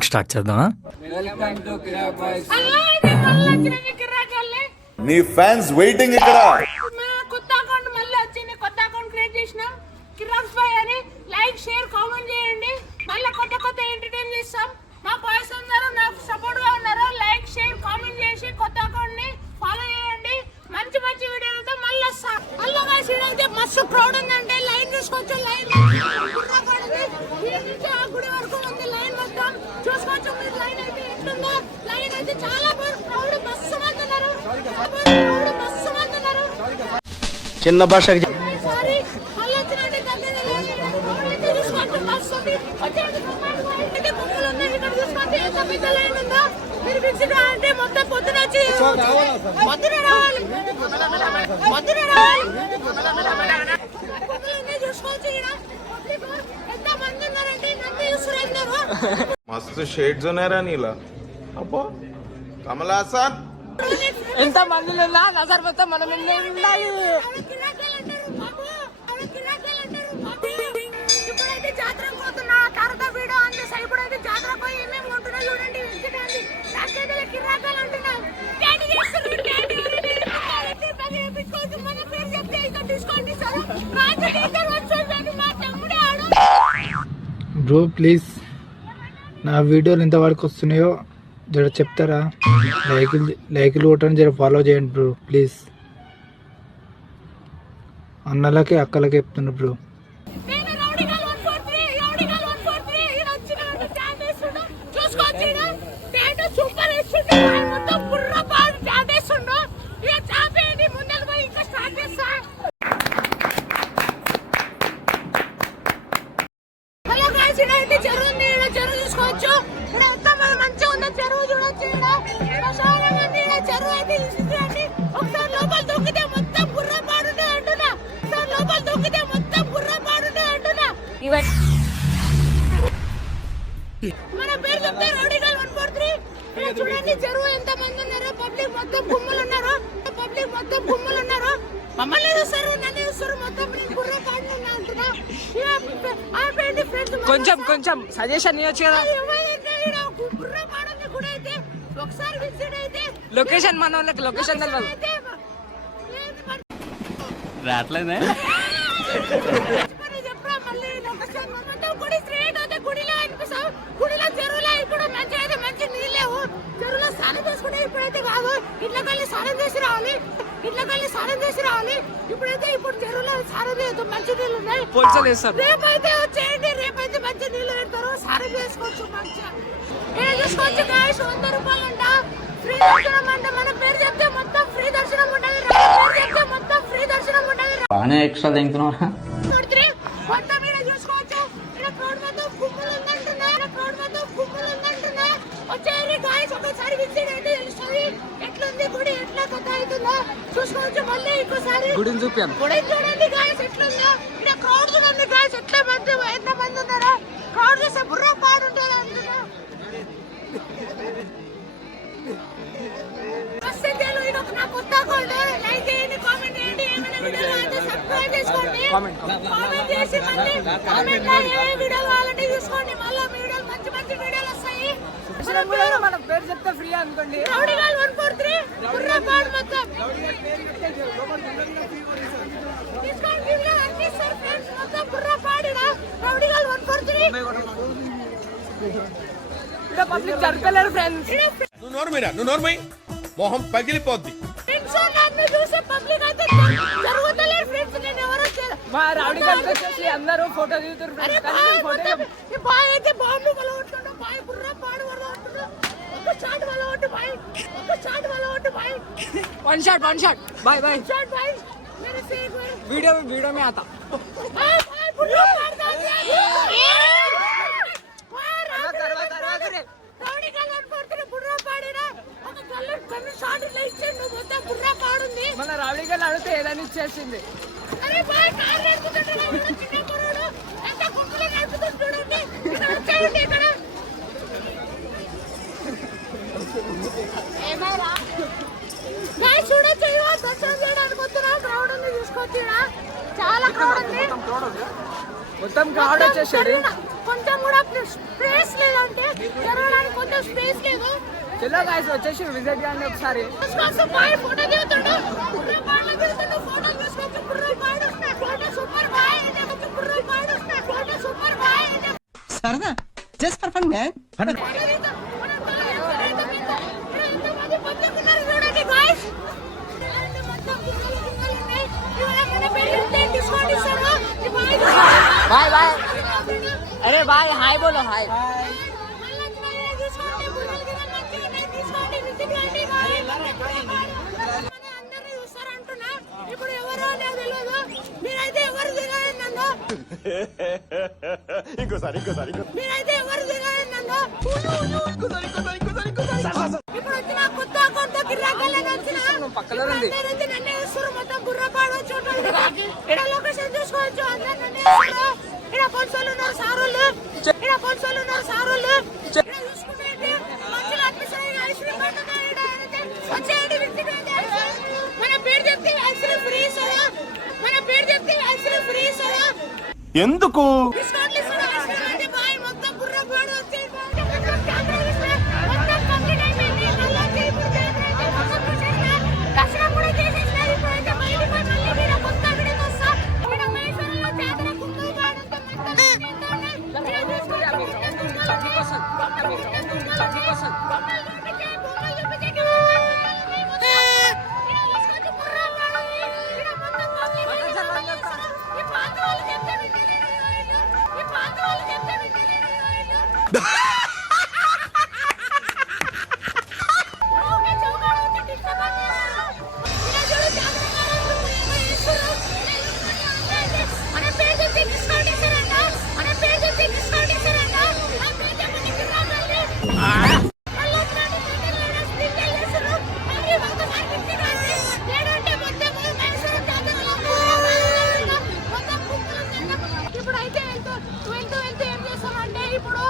Start చేద్దామా? నీ fans waiting ఇక్కడ. కొత్త అకౌంట్ మళ్ళీ వచ్చింది, కొత్త అకౌంట్ క్రియేట్ చేసినాం. కిరాక్స్ బాయ్ అని లైక్ షేర్ కామెంట్ చేయండి. మళ్ళీ కొత్త కొత్త ఎంటర్టైన్ చేస్తాం. మా బాయ్స్ అందరూ నాకు సపోర్ట్ గా ఉన్నారు. లైక్ షేర్ కామెంట్ చేసి కొత్త అకౌంట్ ని ఫాలో చేయండి. మంచి మంచి వీడియోలతో మళ్ళీ వస్తాం. మళ్ళీ అయితే మస్తు క్రౌడ్ ఉందంటే లైన్ చూసుకోవచ్చు. లైన్ ఆ గుడి వరకు ఉంది లైన్ మొత్తం చూసుకోవచ్చు. మీరు లైన్ అయితే ఎట్లుందో, లైన్ అయితే చాలా క్రౌడ్ మస్తు మంది ఉన్నారు. చిన్న భాష మస్తు షేడ్స్ ఉన్నారా నీలా. అబ్బో కమల్ హాసన్ ఎంత మందిలో నజర్ మొత్తం మనం ఉండాలి. ఇప్పుడైతే జాతర పోతున్నా తర్వాత వీడియో అంతే. ఇప్పుడైతే జాతర పోయి ఏమేమి ఉంటున్నా చూడండి. నాకైతే కిరాకాలు అంటున్నా. మన పేరు చెప్తే ఇక తీసుకోండి సార్. బ్రో ప్లీజ్ నా వీడియోలు ఎంతవరకు వస్తున్నాయో జర చెప్తారా? లైకులు కొట్టండి, జర ఫాలో చేయండి బ్రో ప్లీజ్. అన్నలకి అక్కలకి చెప్తున్నా బ్రో. చెరువు చూసుకోవచ్చు. మంచిగా ఉన్న చెరువు చూడొచ్చు. చెరువు అయితే ఒకసారి లోపల దొక్కితే మొత్తం బుర్ర పాడుంటే అంటున్నా. ఒకసారి లోపల దొక్కితే మొత్తం బుర్ర పాడుంటే అంటున్నా. మన పేరు చెప్తే రౌడీగాల్ 143. చూడండి చెరువు ఎంత మంది ఉన్నారు. పబ్లిక్ మొత్తం గుమ్మలు ఉన్నారు. మమ్మల్ని చూస్తారు, నన్ను చూస్తారు. మొత్తం బుర్ర పాడు అంటున్నా. కొంచెం కొంచెం సజెషన్ ఇవ్వచ్చు కదా. లొకేషన్ మన వాళ్ళకి లొకేషన్ తెలియదు. రావట్లేదే గుడిలో చెరువులో ఇప్పుడు మంచి మంచి నీళ్ళు లేవు. చెరువులో స్నానం చేసుకుంటే ఇప్పుడైతే కాదు. ఇట్లకెళ్ళి స్నానం చేసి రావాలి. ఇప్పుడు చెరువులో స్నానం చేయదు. మంచి నీళ్ళు ఉన్నాయి. రేపైతే వచ్చేయండి. రేపైతే మంచి నీళ్ళు పెడతారు. స్నానం చేసుకోవచ్చు. మంచిగా చూసుకోవచ్చు. గాయస్ 100 రూపాయలు అంట. ఫ్రీ దర్శనం అంట. మన పేరు చెప్తే మొత్తం ఫ్రీ దర్శనం ఉంటుంది. బాగానే ఎక్స్ట్రా తింటున్నా. మొత్తం మీద చూసుకోవచ్చు. వచ్చేయండి గాయస్. ఒకసారి విజిట్ అయితే తెలుస్తుంది ఎట్లుంది గుడి, ఎట్లా కొత్త అవుతుందో చూసుకోవచ్చు. మళ్ళీ ఇంకోసారి గుడిని చూపాను. గుడి చూడండి గాయస్ ఎట్లుందో. ఇక్కడ క్రౌడ్ చూడండి గాయస్. ఎంత మంది ఉన్నారో. క్రౌడ్ చూస్తే బుర్ర పాడుంటుంది అంటున్నా. నా కొత్త అకౌంట్ లైక్ చేయండి, కామెంట్ చేయండి. ఏమైనా వీడియోలు అయితే సబ్స్క్రైబ్ చేసుకోండి. కామెంట్ చేసి మళ్ళీ కామెంట్ లో ఏ వీడియో కావాలంటే చూసుకోండి. మళ్ళీ వీడియోలు మంచి వీడియోలు వస్తాయి. మన పేరు చెప్తే ఫ్రీ అనుకోండి. రౌడీగాల్ 143 బుర్ర పాడు మొత్తం మొత్తం బుర్ర పాడినా. రౌడీగాల్ 143 ఇక్కడ పబ్లిక్ జరగలేరు ఫ్రెండ్స్. నువ్వు నోర్మై మొహం పగిలిపోద్ది. చూసే పబ్లిక్ అయితే జరుగుతలేరు ఫ్రెండ్స్. నేను ఎవరో మా రౌడీగాల్ వచ్చేసి అందరూ ఫోటో దిగుతారు ఫ్రెండ్స్. బాయ్ అయితే బాంబు వలగొట్టుకుంటా. బాయ్ బుర్ర పాడు వలగొట్టుకుంటా. ఒక షాట్ వలగొట్టు boy. One shot boy video में आता. మన రౌడీగాల్ అడిగితే ఏదని ఇచ్చేసింది. చాలా క్రౌడ్ ఉంది. మొత్తం క్రౌడ్ వచ్చేసాడు. కొంచెం కూడా స్పేస్ లేదంటే జరగడానికి కొంచెం స్పేస్ లేదు. చలో గాయ్స్ వచ్చేసి విజిట్ చేయండి ఒకసారి. చూసుకోవచ్చు బాయ్ ఫోటో దిగుతాడు, కుర్ర బాయ్ దిగుతాడు, ఫోటో చూసుకోవచ్చు కుర్ర బాయ్ వస్తాడు, ఫోటో సూపర్ బాయ్ అంటే కుర్ర బాయ్ వస్తాడు, ఫోటో సూపర్ బాయ్ అంటే సరదా just for fun man. Bye bye. అరే బాయ్ హాయ్ బోలో హాయ్. ఇప్పుడు ఎవరో నాకు తెలియదు, మీరైతే ఎవరు తిరగండి నన్ను, మీరైతే ఎవరు తిరగండి నన్ను. ఇప్పుడు వచ్చిన కొత్త అకౌంట్ గిరాకీలని వచ్చిన పక్కలో ఉంది. నన్నే చూస్తారు, మొత్తం గుర్రపాడు చోటు ఇక్కడ లొకేషన్ చూసుకోవచ్చు. అందరు నన్నే చూస్తారు. ఇక్కడ పొన్సోలు ఉన్నారు సారోళ్ళు, ఇక్కడ పొన్సోలు ఉన్నారు సారోళ్ళు. ఇక్కడ చూసుకుంటే మంచిగా అనిపిస్తుంది. ఐస్ క్రీమ్ పడుతుంది వచ్చేయండి. మన పేరు చెప్తే ఐస్ క్రీమ్ ఫ్రీ సరే, మన పేరు చెప్తే ఐస్ క్రీమ్ ఫ్రీ సరే. ఎందుకు డిస్కౌంట్లు ఇస్తారు. ఐస్ క్రీమ్ అంటే బాయ్ మొత్తం గుర్రపాడు వచ్చేది. మొత్తం కంప్లీట్ అయిపోయింది. మళ్ళీ వచ్చి ఇప్పుడు జాతర అయితే మొత్తం చూసేసిన దర్శనం కూడా చేసేసినారు. ఇప్పుడైతే బయటికి పోయి మళ్ళీ వీడియో కొత్త వీడియోకి వస్తా. ఇక్కడ మైసూరులో జాతర కుంకుమ పాడుంటే ఇప్పుడైతే వెళ్తూ ఏం చేస్తామంటే ఇప్పుడు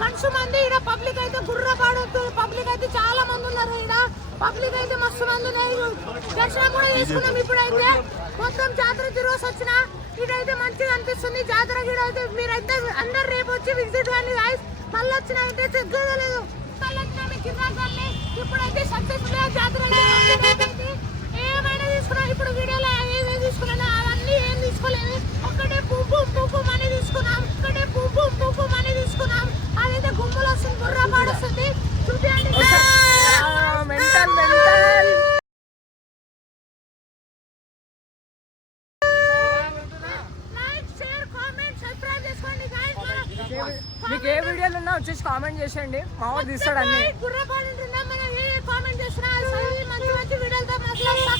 మనుషు మంది ఇక్కడ పబ్లిక్ అయితే గుర్రపాడు పబ్లిక్ అయితే చాలా మంది ఉన్నారు. ఇక్కడ పబ్లిక్ అయితే మస్తు మంది ఉన్నారు. దర్శనం కూడా చేసుకున్నాం. ఇప్పుడైతే మొత్తం జాతర తిరిగి వచ్చిన ఇదైతే మంచిగా అనిపిస్తుంది. జాతర గిడ అయితే మీరైతే అందరు రేపు వచ్చి విజిట్ కానీ మళ్ళీ వచ్చిన అయితే చెగ్గలేదు, మళ్ళీ వచ్చిన మీకు కింద ఇప్పుడైతే సక్సెస్ఫుల్ జాతర ఏమైనా తీసుకున్నా. ఇప్పుడు వీడియోలో ఏమేమి తీసుకున్నా అవన్నీ ఏం తీసుకోలేదు. ఒక్కటే పువ్వు మనీ తీసుకున్నాం, ఒక్కటే పువ్వు మనీ తీసుకున్నాం. అదైతే గుమ్మలు వస్తుంది, బుర్ర పాడుస్తుంది. చూపించండి. Mental mental. Like share comment subscribe చేసుకోండి గైస్. మీకు ఏ వీడియోలు ఉన్నా వచ్చేసి కామెంట్ చేసేయండి, మా వాడు తీస్తాడు అన్ని. బుర్ర పాడుంటుందా మనం ఏ కామెంట్ చేసినా మంచి మంచి వీడియోలతో మాట్లాడతాం.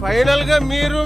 ఫైనల్ గా మీరు